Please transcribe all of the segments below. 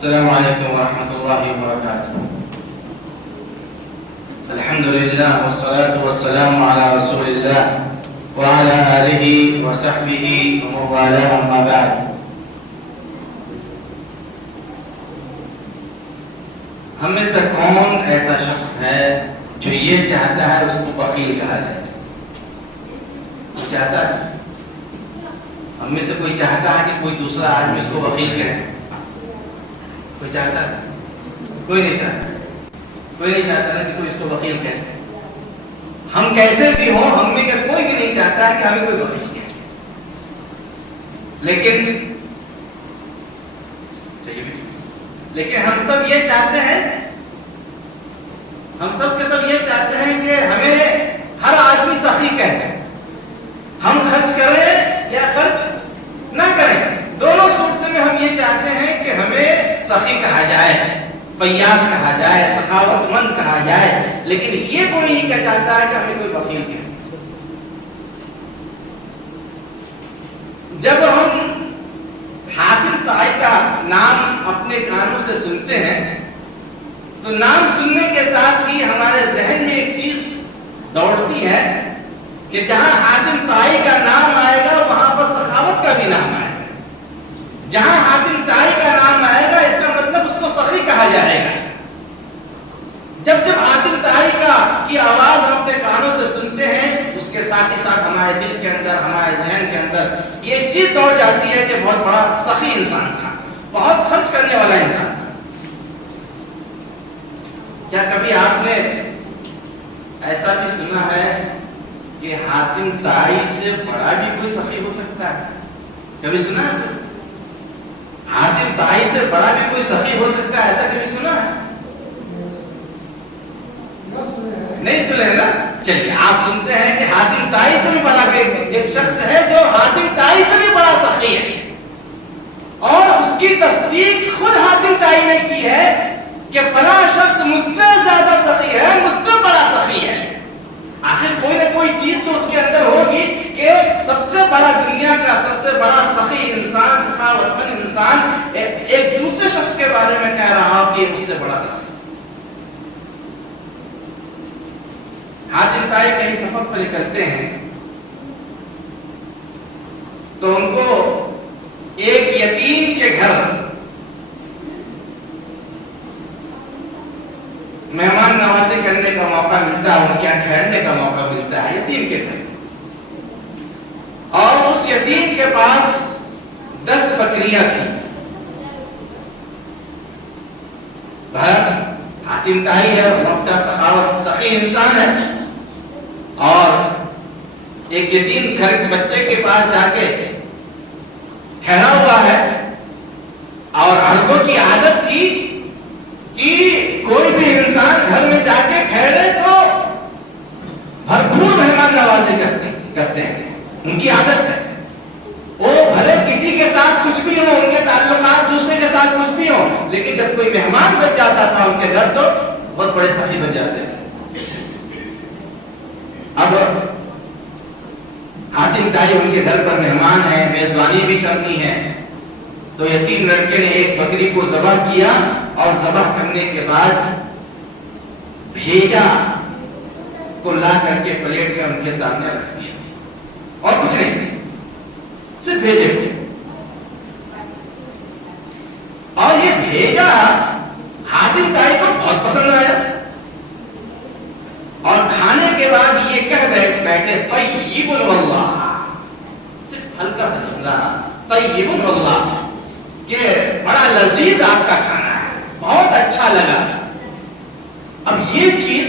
السلام علیکم ورحمۃ اللہ وبرکاتہ۔ الحمد للہ والصلاة والسلام علی رسول اللہ وعلی آلہ وصحبہ ومن والاه اما بعد۔ ہم میں سے کون ایسا شخص ہے جو یہ چاہتا ہے اس کو بخیل کہا جائے؟ وہ چاہتا ہے؟ ہم میں سے کوئی چاہتا ہے کہ کوئی دوسرا آدمی اس کو بخیل کہے؟ کوئی چاہتا ہے؟ کوئی نہیں چاہتا۔ کوئی نہیں چاہتا ہے کہ کوئی اس کو بخیل کہے۔ ہم کیسے بھی ہوں، ہم میں کا کوئی بھی نہیں چاہتا ہے کہ ہمیں کوئی بخیل کہے، لیکن ہم سب یہ چاہتے ہیں، ہم سب کے سب یہ چاہتے ہیں کہ ہمیں ہر آدمی سخی کہتے ہیں۔ ہم خرچ کریں یا خرچ نہ کریں، دونوں صورتوں میں ہم یہ چاہتے ہیں کہ ہمیں سخی کہا جائے، فیاض کہا جائے، سخاوت مند کہا جائے، لیکن یہ کوئی نہیں کیا چاہتا ہے کہ ہمیں کوئی بخیل کہے۔ جب ہم حاتم طائی کا نام اپنے کانوں سے سنتے ہیں تو نام سننے کے ساتھ ہی ہمارے ذہن میں ایک چیز دوڑتی ہے کہ جہاں حاتم طائی کا نام آئے گا وہاں پر سخاوت کا بھی نام آئے گا۔ جہاں حاتم طائی کا نام آئے گا اس کا مطلب اس کو سخی کہا جائے گا۔ جب حاتم طائی کی آواز ہم اپنے کانوں سے سنتے ہیں اس کے ساتھ ہی ساتھ ہمارے دل کے اندر، ہمارے ذہن کے اندر یہ چیز دوڑ جاتی ہے کہ بہت بڑا سخی انسان تھا، بہت خرچ کرنے والا انسان تھا۔ کیا کبھی آپ نے ایسا بھی سنا ہے کہ حاتم طائی سے بڑا بھی کوئی سخی ہو سکتا ہے؟ کبھی سنا ہے؟ حاتم طائی سے بڑا بھی کوئی سخی ہو سکتا ہے، ایسا کبھی سنا ہے؟ نہیں سنے نا؟ چلیے آپ سنتے ہیں کہ حاتم طائی سے بھی بڑا ایک شخص ہے جو حاتم طائی سے بھی بڑا سخی ہے، اور اس کی تصدیق خود حاتم طائی نے کی ہے کہ فلاں شخص مجھ سے زیادہ سخی ہے، مجھ سے بڑا سخی ہے۔ آخر کوئی نہ کوئی چیز تو اس کے اندر ہوگی کہ سب سے بڑا دنیا کا سب سے بڑا سخی انسان، سخاوت مند انسان ایک دوسرے شخص کے بارے میں کہہ رہا ہو کہ مجھ سے بڑا سخی۔ حاتم طائی کہیں سفر پر نکلتے ہیں تو ان کو ایک یتیم کے گھر مہمان نوازی کرنے کا موقع ملتا ہے، ان کے یہاں ٹھہرنے کا موقع ملتا ہے یتیم کے گھر، اور اس یتیم کے پاس 10 بکریاں تھیں۔ حاتم طائی ہے، مبتع سخاوت سخی انسان ہے، اور ایک یتیم گھر کے بچے کے پاس جا کے ٹھہرا ہوا ہے، اور عربوں کی عادت تھی کہ کوئی بھی انسان گھر میں جا کے ٹھہرے تو بھرپور مہمان نوازی کرتے ہیں، ان کی عادت ہے۔ وہ بھلے کسی کے ساتھ کچھ بھی ہو، ان کے تعلقات دوسرے کے ساتھ کچھ بھی ہو، لیکن جب کوئی مہمان بن جاتا تھا ان کے گھر تو بہت بڑے سخی بن جاتے تھے۔ اب حاتم طائی ان کے گھر پر مہمان ہے، میزبانی بھی کرنی ہے، تو یتیم لڑکے نے ایک بکری کو ذبح کیا، اور ذبح کرنے کے بعد بھیجا کو لا کر کے پلیٹ میں ان کے سامنے رکھ دیا، اور کچھ نہیں، صرف بھیجے ہوئے۔ اور یہ بھیجا حاتم طائی کو بہت پسند آیا، اور کھانے کے بعد یہ کہہ بیٹھے طیب واللہ، صرف ہلکا سا جملہ طیب واللہ، کہ بڑا لذیذ آپ کا کھانا ہے، بہت اچھا لگا۔ اب یہ چیز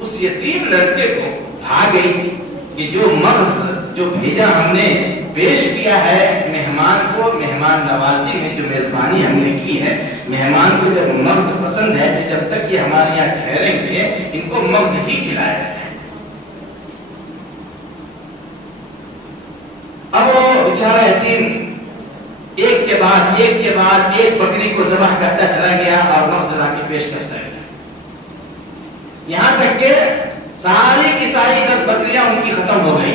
اس یتیم لڑکے کو بھا گئی کہ جو مغز جو بھیجا ہم نے پیش کیا ہے مہمان کو، مہمان نوازی میں جو میزبانی ہم نے کی ہے، مہمان کو جب مغز پسند ہے تو جب تک یہ ہمارے یہاں ٹھہریں گے ان کو مغز ہی کھلایا جائے۔ اب وہ بیچارہ یتیم ایک کے بعد ایک بکری کو ذبح کرتا چلا گیا اور مغز لا کے پیش کرتا گیا، یہاں تک کہ ساری کی ساری 10 بکریاں ان کی ختم ہو گئی،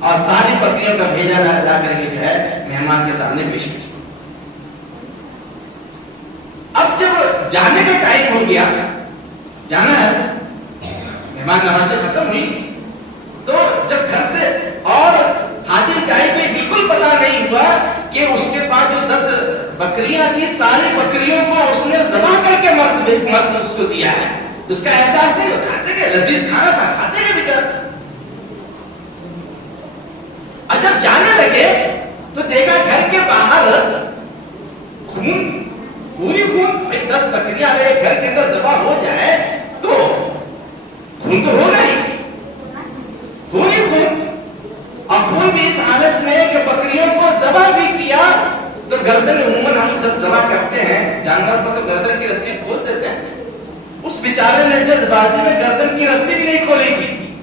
اور ساری بکریوں کا بھیجا لا کر کے جو ہے مہمان کے سامنے پیش کیا۔ اب جب جانے کا ٹائم ہو گیا، جانا ہے، مہمان نوازی ختم ہوئی، تو جب گھر سے اور حاتم طائی کو بالکل پتا نہیں ہوا کہ اس کے پاس جو 10 بکریاں تھی، ساری بکریوں کو اس نے ذبح کر کے مرض اس کو دیا ہے، اس کا احساس نہیں، وہ کھاتے گئے، لذیذ کھانا تھا، کھاتے گئے بچارے۔ اور جب جانے لگے تو دیکھا گھر کے باہر خون، پوری خون، 10 بکریاں اگر ایک گھر کے اندر ذبح ہو جائے تو خون تو ہوگا ہی، خون ہی خون، اور خون بھی اس حالت میں کہ بکریوں کو ذبح بھی کیا تو گردن، عموماً ہم جب ذبح کرتے ہیں جانور کو تو گردن کی رسی کھول دیتے ہیں، اس بیچارے نے جلد بازی میں گردن کی رسی بھی نہیں کھولی تھی،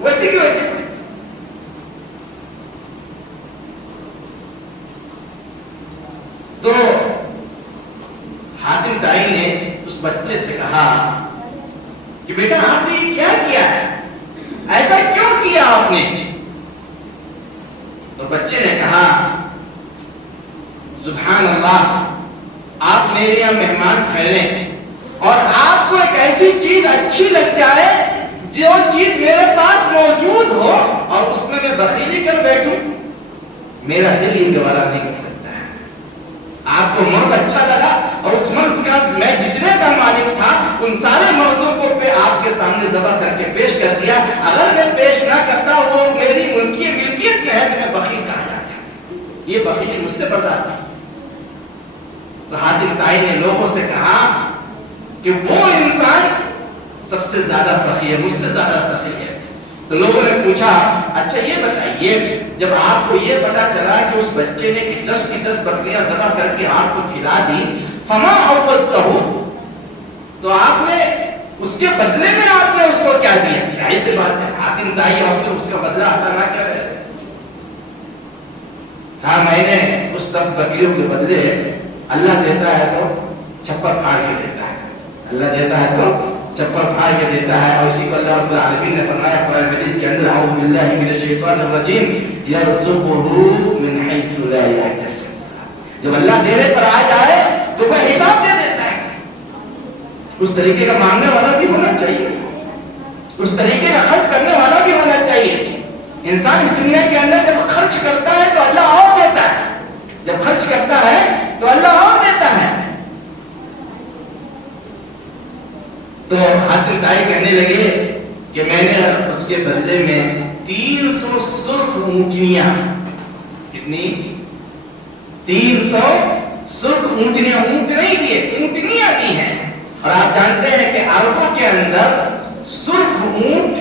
ویسے کی ویسے۔ تو حاتم طائی نے اس بچے سے کہا کہ بیٹا آپ نے کیا کیا ہے، ایسا کیوں کیا آپ نے؟ تو بچے نے کہا سبحان اللہ، آپ میرے یہاں مہمان ٹھہرے اور آپ کو ایک ایسی چیز اچھی لگ جائے جو چیز میرے پاس موجود ہو اور اس میں بخیلی کر بیٹھوں، میرا دل یہ گوارا نہیں کر سکتا ہے۔ آپ کو مرض اچھا لگا اور اس مرض کا میں جتنے کا مالک تھا ان سارے مرضوں کو پہ آپ کے سامنے ذبح کر کے پیش کر دیا، اگر میں پیش نہ کرتا وہ میری ملکیت میں ہے تو میں بخیل کہا جاتا، یہ بخیلی مجھ سے برداشت نہیں۔ تو حاتم طائی نے لوگوں سے کہا کہ وہ انسان سب سے زیادہ سخی ہے، مجھ سے زیادہ سخی ہے۔ تو لوگوں نے پوچھا اچھا یہ بتائیے، جب آپ کو یہ پتا چلا کہ اس بچے نے 10 کی 10 بکریاں ذبح کر کے آپ کو کھلا دی، فما اوقظتہ، تو آپ نے اس کے بدلے میں آپ نے اس کو کیا دیا؟ ظاہر سی بات ہے حاتم طائی اور پھر اس کا بدلہ ادا نہ کرے، کہا میں نے اس 10 بکریوں کے بدلے، اللہ دیتا ہے تو چھپر پھاڑ کے دیتا ہے، اللہ دیتا ہے تو چپل پھاڑ کے دیتا ہے، اور اسی کو اللہ رب العالمین نے فرمایا قرآن مجید کے اندر اعوذ باللہ من الشیطان الرجیم یرزقہ من حیث لا یحتسب، جب اللہ دینے پر آ جائے تو وہ حساب دے دیتا ہے۔ اس طریقے کا مانگنے والا بھی ہونا چاہیے، اس طریقے کا خرچ کرنے والا بھی ہونا چاہیے۔ انسان اس دنیا کے اندر جب خرچ کرتا ہے تو اللہ اور دیتا ہے، جب خرچ کرتا ہے تو اللہ اور دیتا ہے۔ تو حاتم طائی کہنے لگے کہ میں نے اس کے بدلے میں 300 سرخ اونٹنیاں، کتنی؟ 300 سرخ اونٹنیاں، اونٹ نہیں دیے، اونٹنیاں دی ہیں۔ اور آپ جانتے ہیں کہ عربوں کے اندر سرخ اونٹ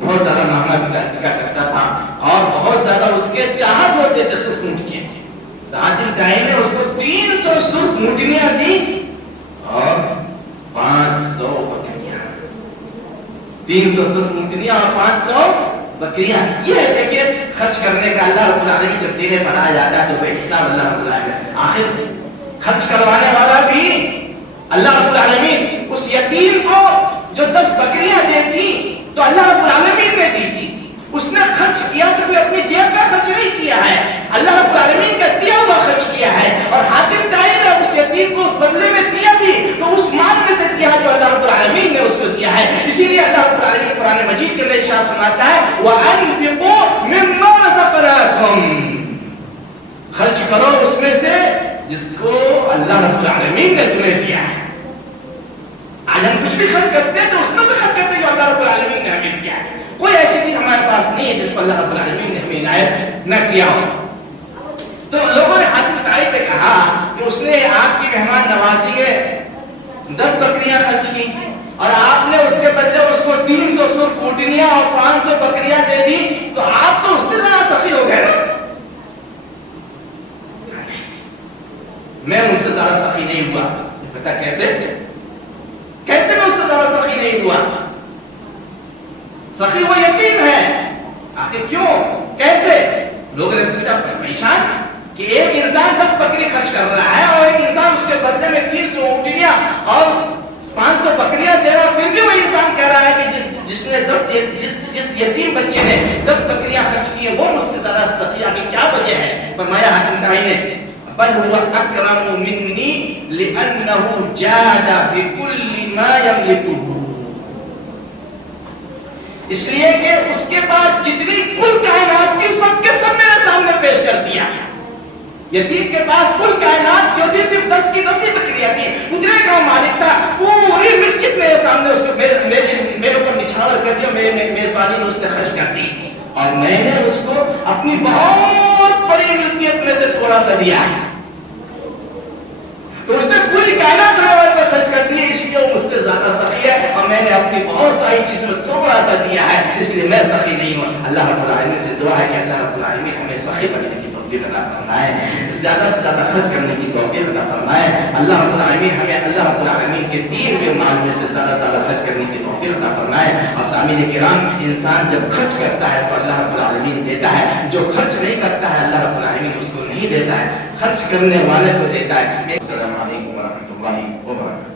بہت زیادہ مہنگا بکا کرتا تھا اور بہت زیادہ اس کے چاہت ہوتے تھے سرخ اونٹ کے۔ تو حاتم طائی نے اس کو 300 سرخ اونٹنیاں دی اور 500 بکریاں، 300 سرخ اونٹنیاں اور 500 بکریاں۔ یہ ہے دیکھیے خرچ کرنے کا اللہ رب العالمین جب دینے پر آ جاتا ہے تو بے حساب اللہ رب العالمین، آخر خرچ کروانے والا بھی اللہ رب العالمین۔ اس یتیم کو جو 10 بکریاں دی تھی تو اللہ رب العالمین نے دی تھی، اس نے خرچ کیا تو کوئی اپنی جیب کا خرچ نہیں کیا ہے، اللہ رب العالمین کا دیا ہوا خرچ کیا ہے۔ اور حاتم طائی نے اس یتیم کو اس بدلے میں دیا بھی تو اس مال میں سے دیا جو اللہ رب العالمین نے اس کو دیا ہے۔ اسی لیے اللہ رب العالمین قرآن مجید کے اندر ارشاد فرماتا ہے وَأَنفِقُوا مِمَّا رَزَقْنَاكُمْ، خرچ کرو اس میں سے جس کو اللہ رب العالمین نے تمہیں دیا ہے۔ آج ہم کچھ بھی خرچ کرتے ہیں تو اس میں سے خرچ کرتے ہیں جو اللہ رب العالمین نے ہمیں دیا ہے۔ کوئی ایسی چیز ہمارے پاس نہیں ہے جس پر اللہ رب العالمین نے ہمیں عنایت نہ کیا ہو۔ تو لوگوں نے حاتم طائی سے کہا کہ اس نے آپ کی مہمان نوازی میں 10 بکریاں خرچ کی اور آپ نے اس کے بدلے اس کو 300 سرخ اونٹنیاں اور 500 بکریاں دے دی، تو آپ تو اس سے زیادہ سخی ہو گئے نا۔ میں ان سے زیادہ سخی نہیں ہوا، پتا کیسے میں اس سے زیادہ سخی نہیں ہوا؟ سخی وہ یتیم ہے، آخر کیوں کیسے؟ لوگوں نے پوچھا پریشان کہ ایک انسان 10 بکری خرچ کر رہا ہے اور ایک انسان اس کے بدلے میں 300 اونٹنیاں اور 500 بکریاں دے رہا، پھر بھی وہ انسان کہہ رہا ہے کہ جس یتیم بچے نے 10 بکریاں خرچ کی ہیں وہ مجھ سے زیادہ سخی، آگے کیا وجہ ہے؟ فرمایا حاتم طائی نے بل هو اکرم منی لانه جاد بكل ما يملكه، اس لیے کہ اس کے بعد جتنی کل کائنات کی سب کے سب میرے سامنے پیش کر دیا۔ یتیم کے پاس کل کائنات کی ہوتی صرف 10 کی 10 بکریاں تھی، اتنے کا مالک تھا، پوری ملکیت میرے سامنے اس کو میرے اوپر نچھاور کر دیا، میرے میزبانی میں اس نے خرچ کر دی، اور میں نے اس کو اپنی بہت بڑی ملکیت میں سے تھوڑا سا دیا ہے۔ تو اس نے پوری کائنات میرے پر خرچ کر دی، اس لیے وہ مجھ سے زیادہ سخی ہے، اور میں نے اپنی بہت ساری چیزوں میں تھوڑا سا دیا ہے، اس لیے میں سخی نہیں ہوں۔ اللہ رب العالمین سے دعا ہے کہ اللہ رب العالمین ہمیں سخی بننے کی توفیق عطا فرمائے، زیادہ سے زیادہ خرچ کرنے کی توفیق عطا فرمائے۔ اللہ رب العالمین ہمیں اللہ رب العالمین کے دین کے مال میں سے زیادہ سے زیادہ خرچ کرنے کی توفیق عطا فرمائے۔ اور سامعین کرام، انسان جب خرچ کرتا ہے تو اللہ رب العالمین دیتا ہے، جو خرچ نہیں کرتا ہے اللہ رب العالمین اس کو نہیں دیتا ہے، خرچ کرنے والے کو دیتا ہے۔ السلام علیکم ورحمۃ اللہ وبرکاتہ۔